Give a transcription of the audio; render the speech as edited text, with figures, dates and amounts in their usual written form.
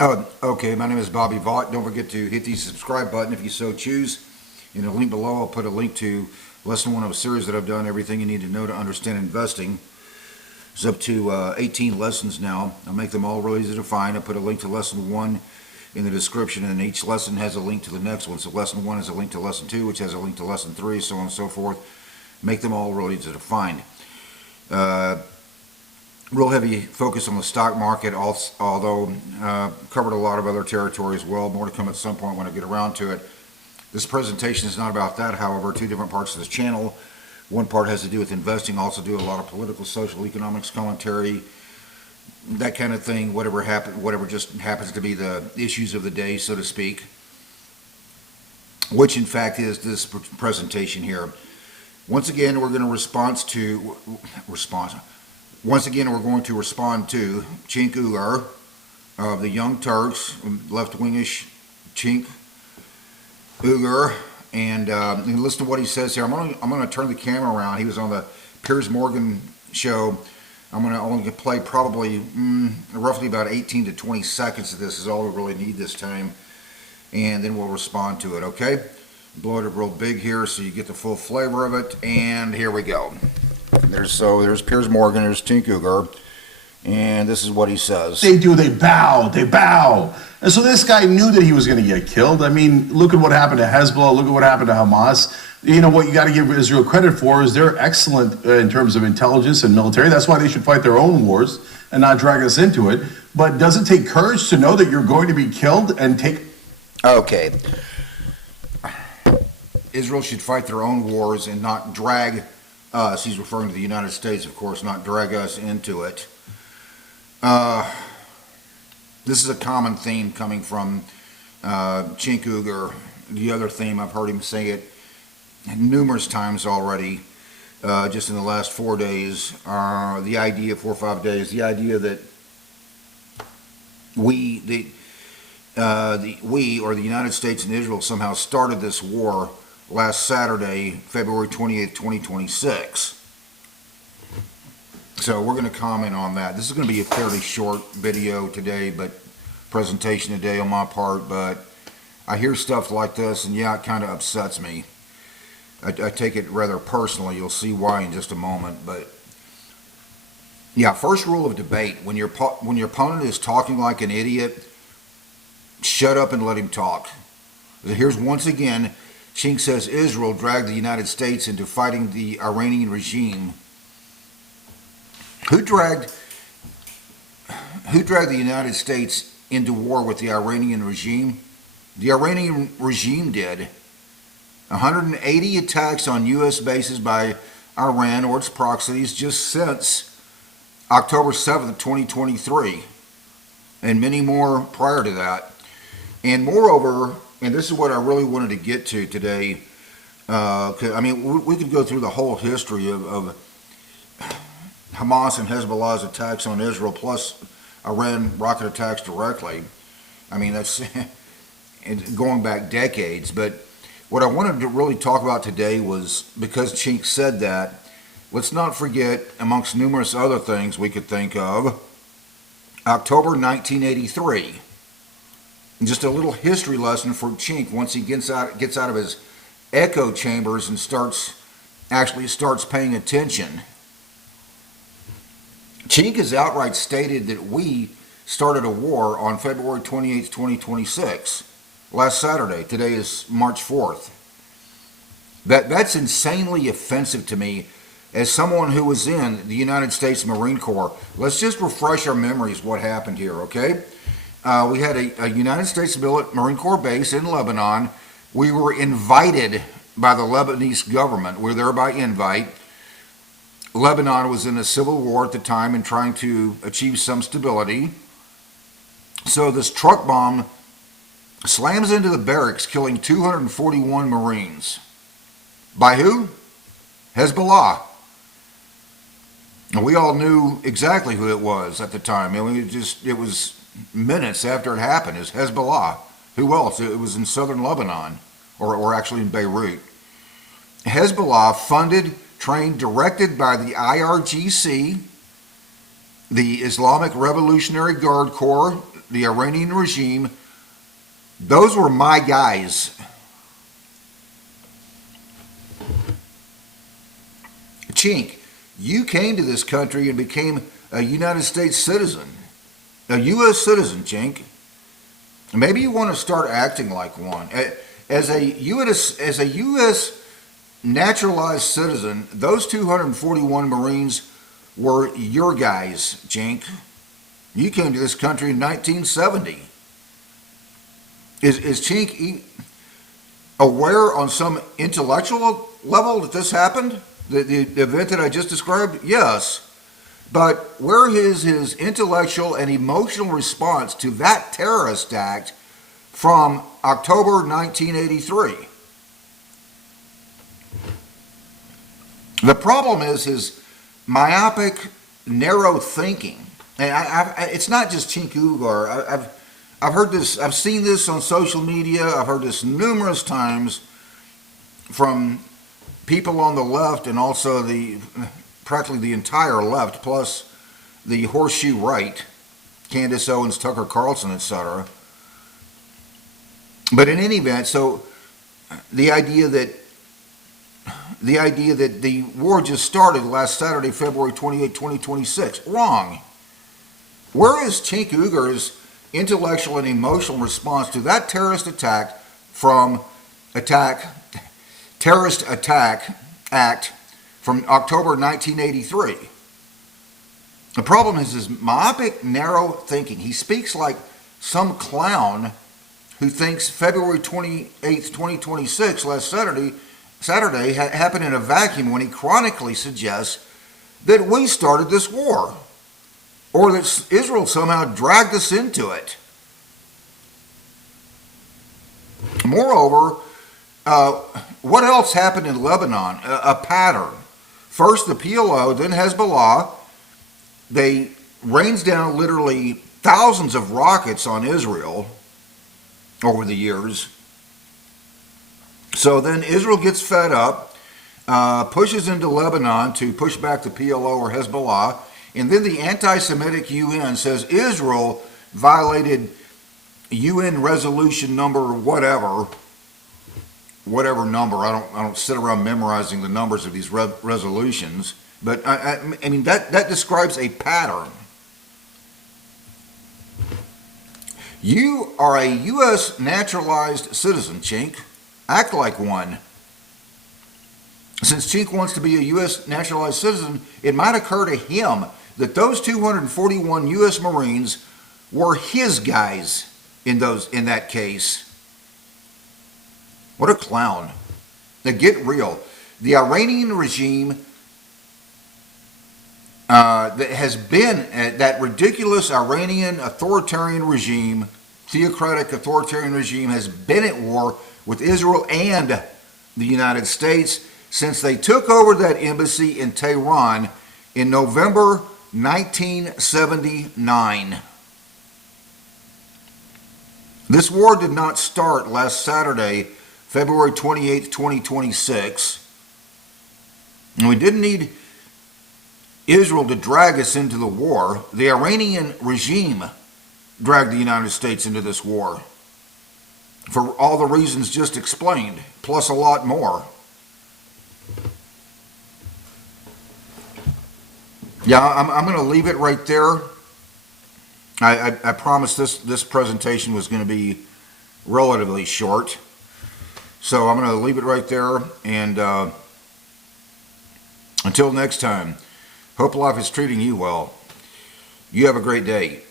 Oh, okay. My name is Bobby Vaught. Don't forget to hit the subscribe button if you so choose. In the link below, I'll put a link to lesson one of a series that I've done, Everything You Need to Know to Understand Investing. It's up to 18 lessons now. I'll make them all really easy to find. I put a link to lesson one in the description, and each lesson has a link to the next one. So lesson one has a link to lesson two, which has a link to lesson three, so on and so forth. Make them all really easy to find. Real heavy focus on the stock market, although covered a lot of other territory as well. More to come at some point when I get around to it. This presentation is not about that, however. Two different parts of this channel. One part has to do with investing, also do a lot of political, social, economics commentary, that kind of thing, whatever just happens to be the issues of the day, so to speak, which in fact is this presentation here. Once again, we're going to respond to Cenk Uygur of the Young Turks, left-wingish Cenk Uygur, and listen to what he says here. I'm going to turn the camera around. He was on the Piers Morgan show. I'm going to only play probably roughly about 18 to 20 seconds of this is all we really need this time, and then we'll respond to it, okay? Blow it up real big here so you get the full flavor of it, and here we go. There's Piers Morgan, there's Cenk Uygur, and this is what he says. They bow. And so this guy knew that he was going to get killed. I mean, look at what happened to Hezbollah, look at what happened to Hamas. You know, what you got to give Israel credit for is they're excellent in terms of intelligence and military. That's why they should fight their own wars and not drag us into it. But does it take courage to know that you're going to be killed and take... Okay. Israel should fight their own wars and not drag us, he's referring to the United States, of course, not drag us into it. This is a common theme coming from Cenk Uygur. The other theme, I've heard him say it numerous times already, just in the last 4 days, the idea, 4 or 5 days, the idea that we or the United States and Israel somehow started this war last Saturday, February 28th, 2026. So we're going to comment on that. This is going to be a fairly short video today, presentation today on my part, but I hear stuff like this, and yeah, it kind of upsets me. I take it rather personally. You'll see why in just a moment, but yeah, first rule of debate, when your opponent is talking like an idiot, shut up and let him talk. Here's once again, Cenk says Israel dragged the United States into fighting the Iranian regime. Who dragged the United States into war with the Iranian regime? The Iranian regime did. 180 attacks on U.S. bases by Iran or its proxies just since October 7th, 2023, and many more prior to that. And moreover, and this is what I really wanted to get to today, I mean, we could go through the whole history of Hamas and Hezbollah's attacks on Israel, plus Iran rocket attacks directly. I mean, that's going back decades. But what I wanted to really talk about today was, because Cenk said that, let's not forget, amongst numerous other things we could think of, October 1983. Just a little history lesson for Cenk once he gets out of his echo chambers and starts paying attention. Cenk has outright stated that we started a war on February 28th, 2026, last Saturday. Today is March 4th. That's insanely offensive to me as someone who was in the United States Marine Corps. Let's just refresh our memories what happened here, okay? We had a United States Marine Corps base in Lebanon. We were invited by the Lebanese government. We're there by invite. Lebanon was in a civil war at the time and trying to achieve some stability. So this truck bomb slams into the barracks, killing 241 Marines. By who? Hezbollah. And we all knew exactly who it was at the time. I mean, it was minutes after it happened. It was Hezbollah. Who else? It was in southern Lebanon, or actually in Beirut. Hezbollah, funded, trained, directed by the IRGC, the Islamic Revolutionary Guard Corps, the Iranian regime, those were my guys. Cenk, you came to this country and became a United States citizen, a U.S. citizen, Cenk. Maybe you want to start acting like one. As a U.S. naturalized citizen, those 241 Marines were your guys, Cenk. You came to this country in 1970. Is Cenk aware on some intellectual level that this happened? The event that I just described? Yes. But where is his intellectual and emotional response to that terrorist act from October 1983? The problem is his myopic, narrow thinking. And it's not just Cenk Uygur. I've heard this, I've seen this on social media, I've heard this numerous times from people on the left and also practically the entire left, plus the horseshoe right, Candace Owens, Tucker Carlson, etc. But in any event, so the idea that the war just started last Saturday, February 28, 2026, wrong. Where is Cenk Uygur's intellectual and emotional response to that terrorist attack act from October 1983? The problem is his myopic, narrow thinking. He speaks like some clown who thinks February 28th, 2026, last Saturday happened in a vacuum, when he chronically suggests that we started this war, or that Israel somehow dragged us into it. Moreover, what else happened in Lebanon? A pattern. First the PLO, then Hezbollah. They rains down literally thousands of rockets on Israel over the years. So then Israel gets fed up, pushes into Lebanon to push back the PLO or Hezbollah, and then the anti-Semitic UN says Israel violated UN resolution number whatever number. I don't sit around memorizing the numbers of these resolutions, but I mean that describes a pattern. You are a U.S. naturalized citizen, Cenk. Act like one. Since Cenk wants to be a U.S. naturalized citizen, it might occur to him that those 241 U.S. Marines were his guys in that case. What a clown. Now get real. The Iranian regime that has been, that ridiculous Iranian authoritarian regime, theocratic authoritarian regime, has been at war with Israel and the United States since they took over that embassy in Tehran in November 1979. This war did not start last Saturday, February 28, 2026. And we didn't need Israel to drag us into the war. The Iranian regime dragged the United States into this war for all the reasons just explained, plus a lot more. Yeah, I'm going to leave it right there. I promised this presentation was going to be relatively short. So I'm going to leave it right there. And until next time, hope life is treating you well. You have a great day.